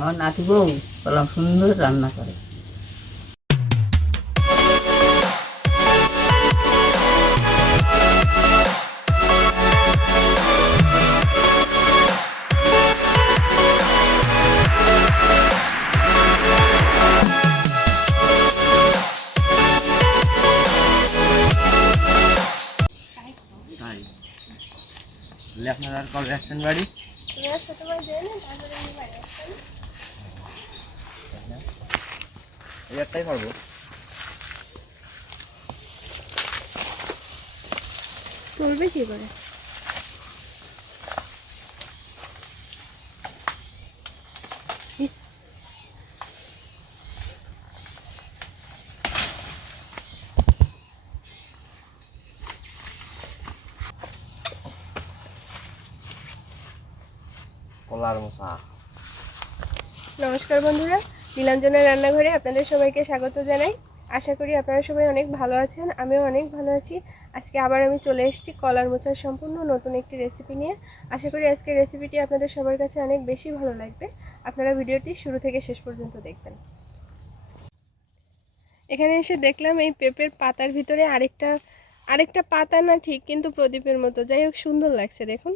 আমার নাতি বউ কলম সুন্দর রান্না করে। আপনার কবে আসছেন বাড়ি? একটাই পারবো। তুলবে কি করে? কলার মোচা। নমস্কার বন্ধুরা, নীলাঞ্জনের রান্নাঘরে আপনাদের সবাইকে স্বাগত জানাই। আশা করি আপনারা সবাই অনেক ভালো আছেন, আমিও অনেক ভালো আছি। আজকে আবার আমি চলে এসেছি কলার মোচার সম্পূর্ণ নতুন একটি রেসিপি নিয়ে। আশা করি আজকের রেসিপিটি আপনাদের সবার কাছে অনেক বেশি ভালো লাগবে। আপনারা ভিডিওটি শুরু থেকে শেষ পর্যন্ত দেখবেন। এখানে এসে দেখলাম এই পেঁপের পাতার ভিতরে আরেকটা পাতা না ঠিক, কিন্তু প্রদীপের মতো, যাই হোক সুন্দর লাগছে দেখুন।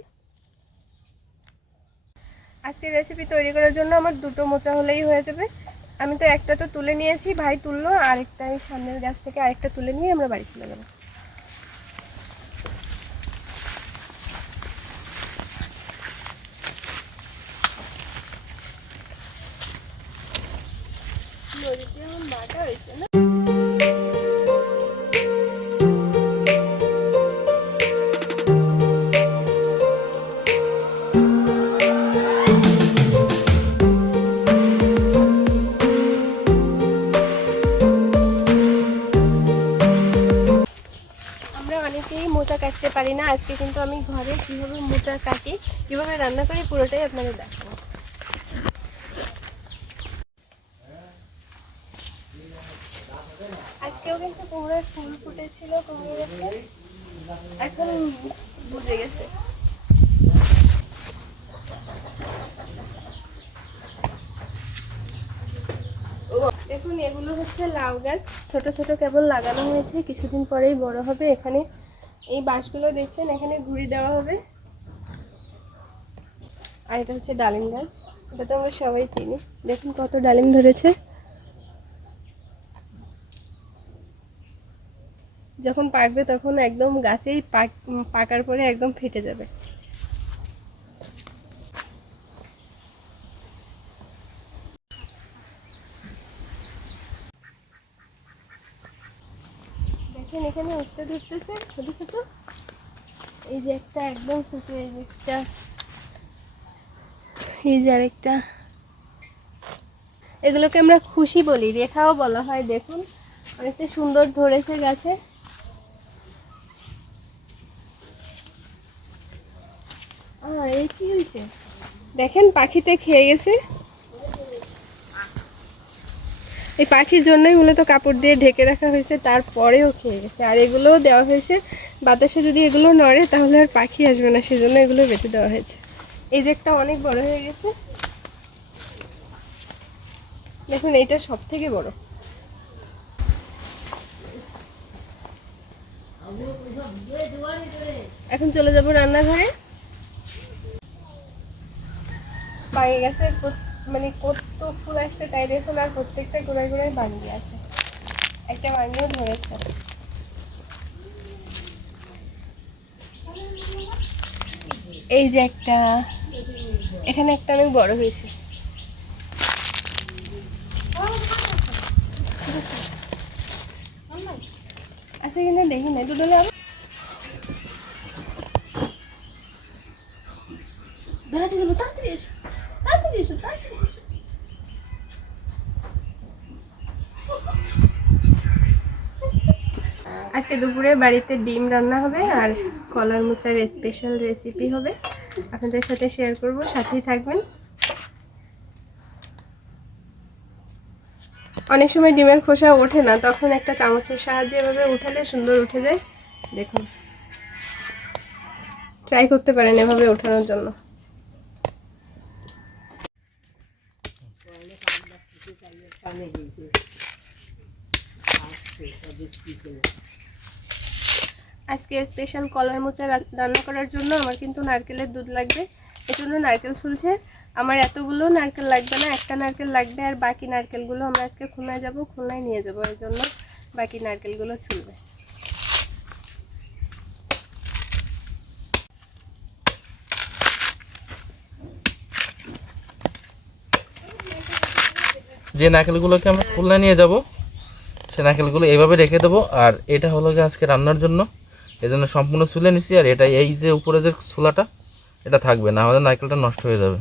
আজকে রেসিপি তৈরি করার জন্য আমার দুটো মোচা হলেই হয়ে যাবে। আমি তো একটা তো তুলে নিয়েছি, ভাই তুললো, আরেকটা এই সামনের গাছ থেকে আরেকটা তুলে নিয়ে আমরা বাড়ি চলে যাবো। নদীতে এখন বাটা হয়েছে না? অনেকেই মোচা কাটতে পারি না, আজকে কিন্তু আমি ঘরে কীভাবে মোচা কাটি, কীভাবে রান্না করি পুরোটাই আপনাদের দেখাবো। আজকেও কিন্তু কুমড়োর ফুল ফুটেছিল, কুমড়ো গাছে এখন বুঝে গেছে। দেখুন এগুলো হচ্ছে লাউ গাছ, ছোট ছোট কেবল লাগানো হয়েছে, কিছুদিন পরেই বড় হবে। এখানে এই বাঁশগুলো দেখছেন, এখানে ঘুড়ি দেওয়া হবে। আর এটা হচ্ছে ডালিম গাছ, এটা তো আমরা সবাই চিনি। দেখুন কত ডালিম ধরেছে। যখন পাকবে তখন একদম গাছেই পাকার পরে একদম ফেটে যাবে। দেখেন এখানে উস্তে ধরতেছে ছোট ছোট, এই যে একটা একদম ছোট, এই যে একটা, এই যে আরেকটা। এগুলোকে আমরা খুশি বলি, রেখাও বলা হয়। দেখুন অনেকটা সুন্দর ধরেছে গাছে। এই কি হয়েছে দেখেন, পাখিতে খেয়ে গেছে। এই পাখির জন্যই মূলত কাপড় দিয়ে ঢেকে রাখা হয়েছে, তারপরেও খেয়ে গেছে। আর এগুলোও দেওয়া হয়েছে, বাতাসে যদি এগুলো নড়ে তাহলে আর পাখি আসবে না, সেজন্য এগুলো বেঁধে দেওয়া হয়েছে। এই যে একটা অনেক বড় হয়ে গেছে, দেখুন এইটা সব থেকে বড়। এখন চলে যাব রান্নাঘরে। বাড়ি গেছে, মানে কত ফুল আসছে তাই দেখুন, আর প্রত্যেকটা গোড়ায় গোড়ায় বানিয়ে আছে, একটা বানিয়েও ধরেছে। এই যে একটা, এখানে একটা অনেক বড় হয়েছে। আচ্ছা এখানে দেখি না দুটো আজকে দুপুরে বাড়িতে ডিম রান্না হবে আর কলার মোচার স্পেশাল রেসিপি হবে, আপনাদের সাথে শেয়ার করব, সাথেই থাকবেন। অনেক সময় ডিমের খোসা ওঠে না, তখন একটা চামচের সাহায্যে এভাবে উঠালে সুন্দর উঠে যায়। দেখুন ট্রাই করতে পারেন এভাবে ওঠানোর জন্য। আজকে স্পেশাল কলার মোচা রান্না করার জন্য আমার কিন্তু নারকেলের দুধ লাগবে। এর জন্য নারকেল ছুলছে। আমার এতগুলো নারকেল লাগবে না, একটা নারকেল লাগবে। আর বাকি নারকেলগুলো আমরা আজকে খুলনায় যাব, খুলনায় নিয়ে যাবো। এর জন্য বাকি নারকেলগুলো ছুলবে। যে নারকেলগুলোকে আমরা খুলনা নিয়ে যাব সে নারকেলগুলো এইভাবে রেখে দেবো। আর এটা হলো গিয়ে আজকে রান্নার জন্য, এই জন্য সম্পূর্ণ ছুলে নিচ্ছি। আর এটা এই যে উপরে যে ছোলাটা এটা থাকবে না, আমাদের নারকেলটা নষ্ট হয়ে যাবে।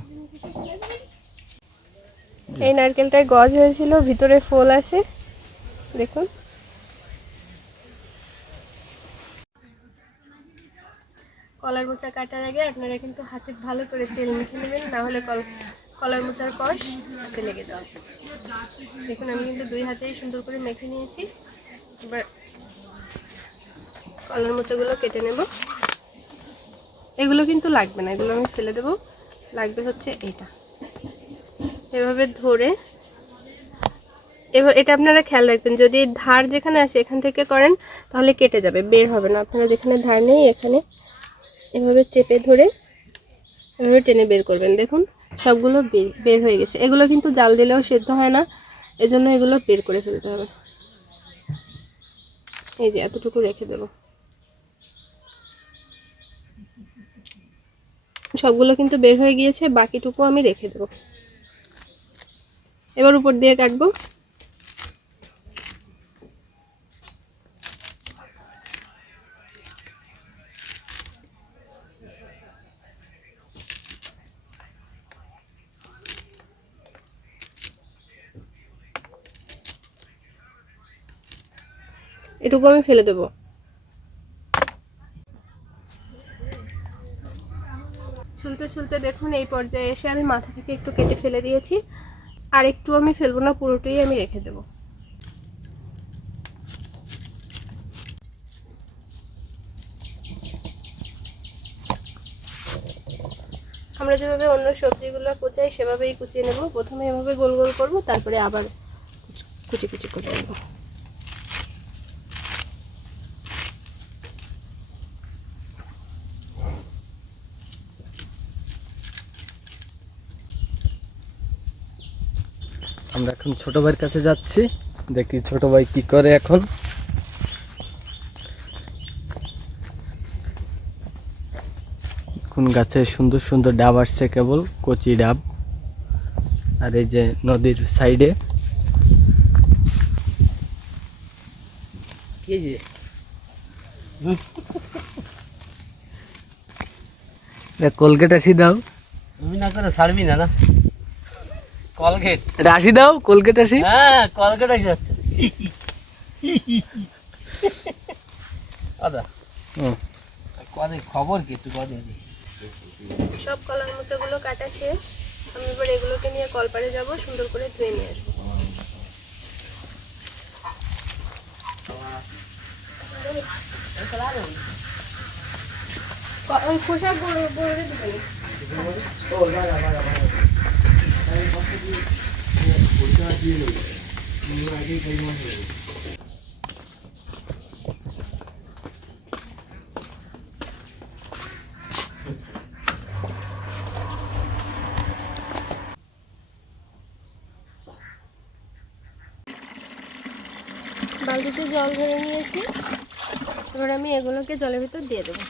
এই নারকেলটার গজ হয়েছিল, ভিতরে ফল আছে, দেখুন। কলার মোচা কাটার আগে আপনারা কিন্তু হাতে ভালো করে তেল মেখে নেবেন, না হলে কলার মোচার কষ হাতে লেগে যাবে। দেখুন আমি কিন্তু 2 হাতেই সুন্দর করে মেখে নিয়েছি। এবার কলার মোচাগুলো কেটে নেব। এগুলো কিন্তু লাগবে না, এগুলো আমি ফেলে দেব। লাগবে হচ্ছে এটা, এভাবে ধরে। এবার এটা আপনারা খেয়াল রাখবেন, যদি ধার যেখানে আসে এখান থেকে করেন তাহলে কেটে যাবে, বের হবে না। আপনারা যেখানে ধার নেই এখানে এভাবে চেপে ধরে এভাবে টেনে বের করবেন। দেখুন সবগুলো বের হয়ে গেছে। এগুলো কিন্তু জাল দিলেও সেদ্ধ হয় না, এজন্য এগুলো বের করে ফেলতে হবে। এই যে এতটুকু রেখে দেব। সবগুলো কিন্তু বের হয়ে গিয়েছে, বাকিটুকু আমি রেখে দেব। এবার উপর দিয়ে কাটবো। এটুকু আমি ফেলে দেব। ছুলতে ছুলতে দেখুন এই পর্যায়ে এসে আমি মাথা থেকে একটু কেটে ফেলে দিয়েছি। আর একটু আমি ফেলবো না, পুরোটাই আমি রেখে দেব। আমরা যেভাবে অন্য সবজিগুলো কুচাই সেভাবেই কুচিয়ে নেব। প্রথমে এভাবে গোল গোল করব, তারপরে আবার কুচি কুচি করে নেব। আমরা এখন ছোট ভাইয়ের কাছে যাচ্ছি, দেখি ছোট ভাই কি করে এখন। কোন গাছে সুন্দর সুন্দর ডাব আসছে, কেবল কচি ডাব। আর এই যে নদীর সাইডে কি যে কলগেট আসি দাও। তুমি না করে ছাড়বি না না কলগেট। আসি দাও, কলগেট আসি। হ্যাঁ কলগেট এসে যাচ্ছে। আদা কদিন খবর কি একটু কদিন। সব কলার মোচাগুলো কাটা শেষ। আমি এবার এগুলোকে নিয়ে কলপাড়ে যাব, সুন্দর করে ধুয়ে নিয়ে আসবো। ওই খোসা বড় বড় দিবেন। বালতিতে জল ভরে নিয়েছি। এবার আমি এগুলোকে জলের ভিতর দিয়ে দেবো।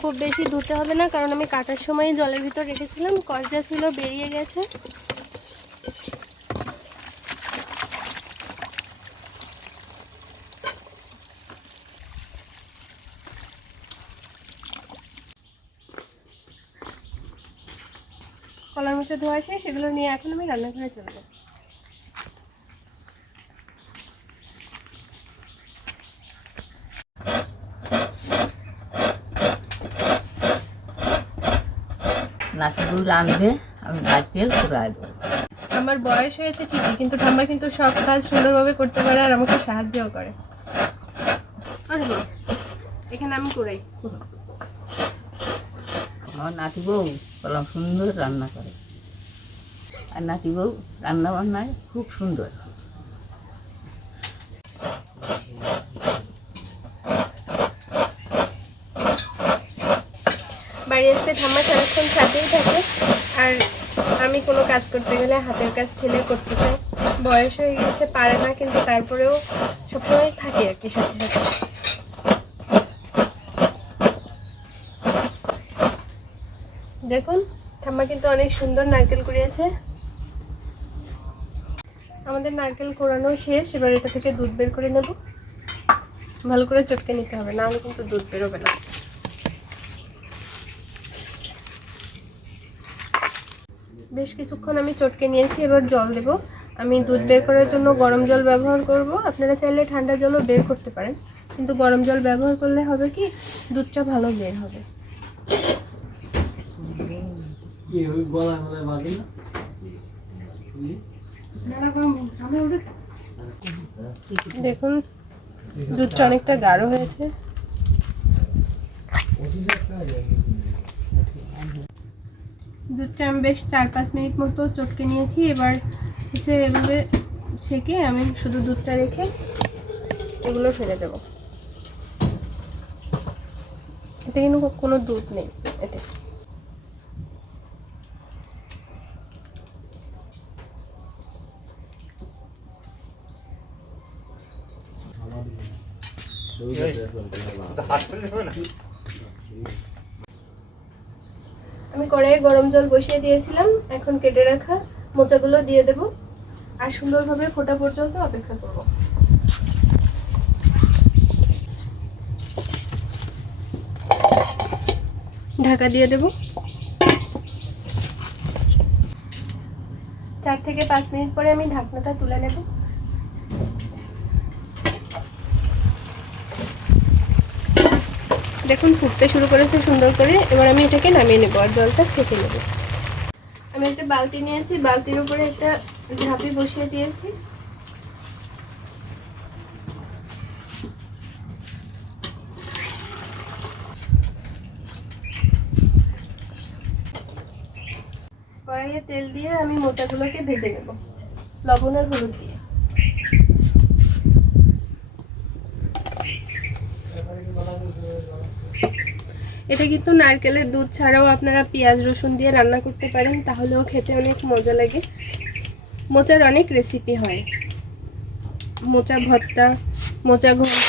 খুব বেশি ধুতে হবে না, কারণ আমি কাটার সময় জলের ভিতর রেখেছিলাম, কর্জা ছিল বেরিয়ে গেছে। কলার মোচা ধোয়া শেষ, সেগুলো নিয়ে এখন আমি রান্নাঘরে চলে যাব। নাতিগুলো রাঁধবে, আমি নারকেল কুড়াই দেবো। আমার বয়স হয়েছে ঠিকই, কিন্তু ঠাম্মা কিন্তু সব কাজ সুন্দরভাবে করতে পারে আর আমাকে সাহায্যও করে। আসবো এখানে আমি কুড়াই। আমার নাতি বউ কলম সুন্দর রান্না করে। আর নাতি বউ রান্না বান্নায় খুব সুন্দর। বাড়ি আসলে ঠাম্মা সারাক্ষণ সাথেই থাকে, আর আমি কোনো কাজ করতে গেলে হাতের কাজ ঠেলে করতে চাই। বয়স হয়ে গেছে, পারে না, কিন্তু তারপরেও সবসময় থাকে আর কি সাথে সাথে। দেখুন ঠাম্মা কিন্তু অনেক সুন্দর নারকেল কুড়িয়েছে। আমাদের নারকেল কোড়ানো শেষ, এবার এটা থেকে দুধ বের করে নেব। ভালো করে চটকে নিতে হবে, নাহলে কিন্তু দুধ বেরোবে না। বেশ কিছুক্ষণ আমি চটকে নিয়েছি, এবার জল দেব। আমি দুধ বের করার জন্য গরম জল ব্যবহার করব। আপনারা চাইলে ঠান্ডা জলও বের করতে পারেন, কিন্তু গরম জল ব্যবহার করলে হবে কি, দুধটা ভালো বের হবে। দেখুন দুধটা অনেকটা গাঢ় হয়েছে। দুধটা আমি বেশ 4-5 মিনিট মতো চটকে নিয়েছি। এবার হচ্ছে এভাবে ছেঁকে আমি শুধু দুধটা রেখে এগুলো ফেলে দেবো। এতে কিন্তু কোনো দুধ নেই এতে। আমি কড়াইয়ে গরম জল বসিয়ে দিয়েছিলাম, এখন কেটে রাখা মোচাগুলো দিয়ে দেব আর সুন্দরভাবে ফোটা পর্যন্ত অপেক্ষা করব। ঢাকা দিয়ে দেব। 4 থেকে 5 মিনিট পরে আমি ঢাকনাটা তুলে নেব। দেখুন ফুটতে শুরু করেছে সুন্দর করে। এবার আমি এটাকে নামিয়ে নেব আর জলটা সেঁকে নেব। আমি একটা বালতি নিয়েছি, বালতির উপরে একটা ঝাঁপি বসিয়ে দিয়েছি। কড়াইয়ে তেল দিয়ে আমি মোচাগুলোকে ভেজে নেব লবণ আর হলুদ দিয়ে। এটা কিন্তু নারকেলের দুধ ছাড়াও আপনারা পেঁয়াজ রসুন দিয়ে রান্না করতে পারেন, তাহলেও খেতে অনেক মজা লাগে। মোচার অনেক রেসিপি হয়, মোচা ভর্তা, মোচা ঘন্ট।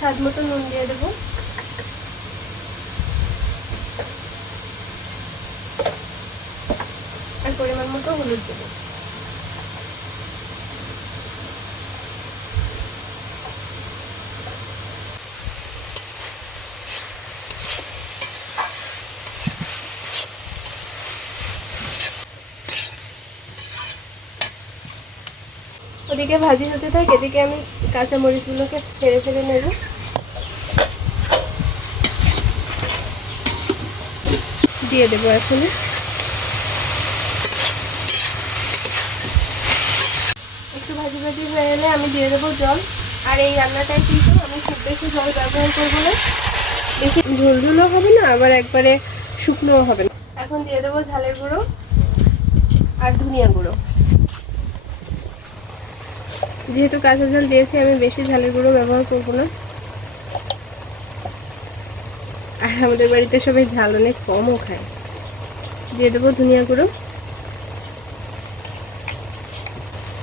স্বাদ মতো নুন দিয়ে দেবো। আর পরিমাণ মতো হলুদ দেবো। ওদিকে ভাজি হতে থাকে, এদিকে আমি কাঁচা মরিচগুলোকে ফেলে ফেলে নেব। দিয়ে দেবো এখন। একটু ভাজি ভাজি হয়ে এলে আমি দিয়ে দেবো জল। আর এই রান্নাটায় কিন্তু আমি খুব বেশি জল ব্যবহার করবো না, বেশি ঝোলঝোলও হবে না, আবার একবারে শুকনোও হবে না। এখন দিয়ে দেবো ঝালের গুঁড়ো আর ধনিয়া গুঁড়ো। যেহেতু কাঁচা ঝাল দিয়েছি, আমি বেশি ঝালের গুঁড়ো ব্যবহার করবো না। আর আমাদের বাড়িতে সবাই ঝাল অনেক কমও খায়। দিয়ে দেবো ধনিয়া গুঁড়ো,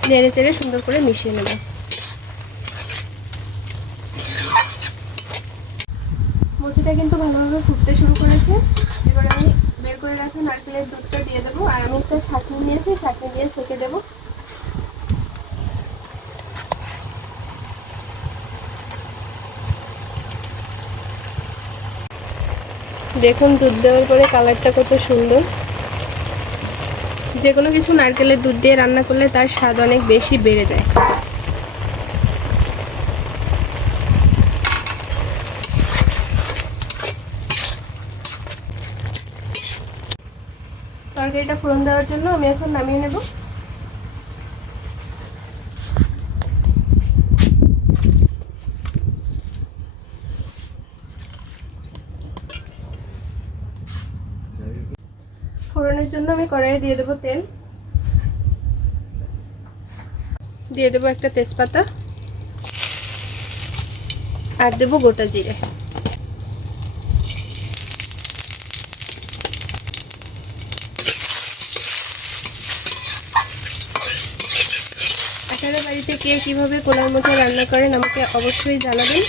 নেড়ে চেড়ে সুন্দর করে মিশিয়ে নেব। মোচাটা কিন্তু ভালোভাবে ফুটতে শুরু করেছে। এবার আমি বের করে রাখা নারকেলের দুধটা দিয়ে দেবো। আর আমি একটা ছাঁকনি নিয়েছি, ছাঁকনি দিয়ে সেঁকে দেবো। দেখুন দুধ দেওয়ার পরে কালারটা কত সুন্দর। যে কোনো কিছু নারকেলের দুধ দিয়ে রান্না করলে তার স্বাদ অনেক বেশি বেড়ে যায়। তরকারিটা ফোড়ন দেওয়ার জন্য আমি এখন নামিয়ে নেব। ফোড়নের জন্য আমি কড়াইয়ে দিয়ে দেবো তেল, দিয়ে দেবো একটা তেজপাতা আর দেবো গোটা জিরে। আপনারা বাড়িতে কে কীভাবে কলার মোচা রান্না করেন আমাকে অবশ্যই জানাবেন।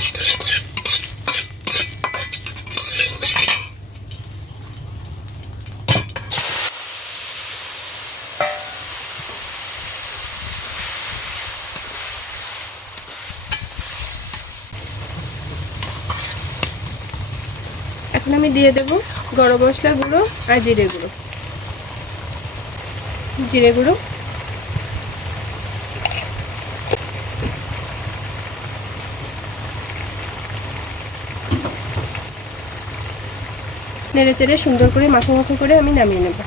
এখন আমি দিয়ে দেব গরম মশলা গুঁড়ো আর জিরে গুঁড়ো। জিরে গুঁড়ো, নেড়ে চেড়ে সুন্দর করে মাখো মাখো করে আমি নামিয়ে নেব।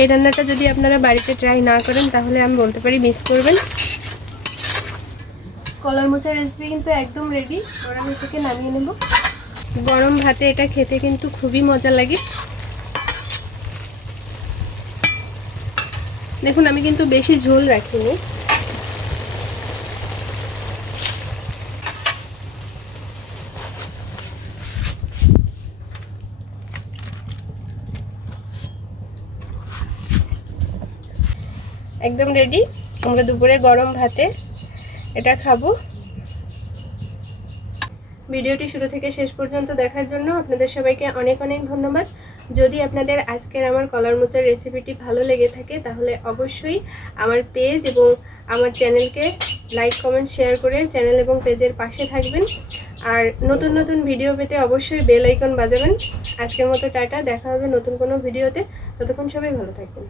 এই রান্নাটা যদি আপনারা বাড়িতে ট্রাই না করেন তাহলে আমি বলতে পারি মিস করবেন। কলার মোচার রেসিপি কিন্তু একদম রেডি। আর আমি থেকে নামিয়ে নেব। গরম ভাতে এটা খেতে কিন্তু খুবই মজা লাগে। দেখুন আমি কিন্তু বেশি ঝোল রাখিনি। একদম রেডি। আমরা দুপুরে গরম ভাতে এটা খাবো। ভিডিওটি শুরু থেকে শেষ পর্যন্ত দেখার জন্য আপনাদের সবাইকে অনেক অনেক ধন্যবাদ। যদি আপনাদের আজকের আমার কলার মোচার রেসিপিটি ভালো লেগে থাকে তাহলে অবশ্যই আমার পেজ এবং আমার চ্যানেলকে লাইক কমেন্ট শেয়ার করে চ্যানেল এবং পেজের পাশে থাকবেন। আর নতুন নতুন ভিডিও পেতে অবশ্যই বেল আইকন বাজাবেন। আজকের মতো টাটা, দেখা হবে নতুন কোনো ভিডিওতে। ততক্ষণ সবাই ভালো থাকবেন।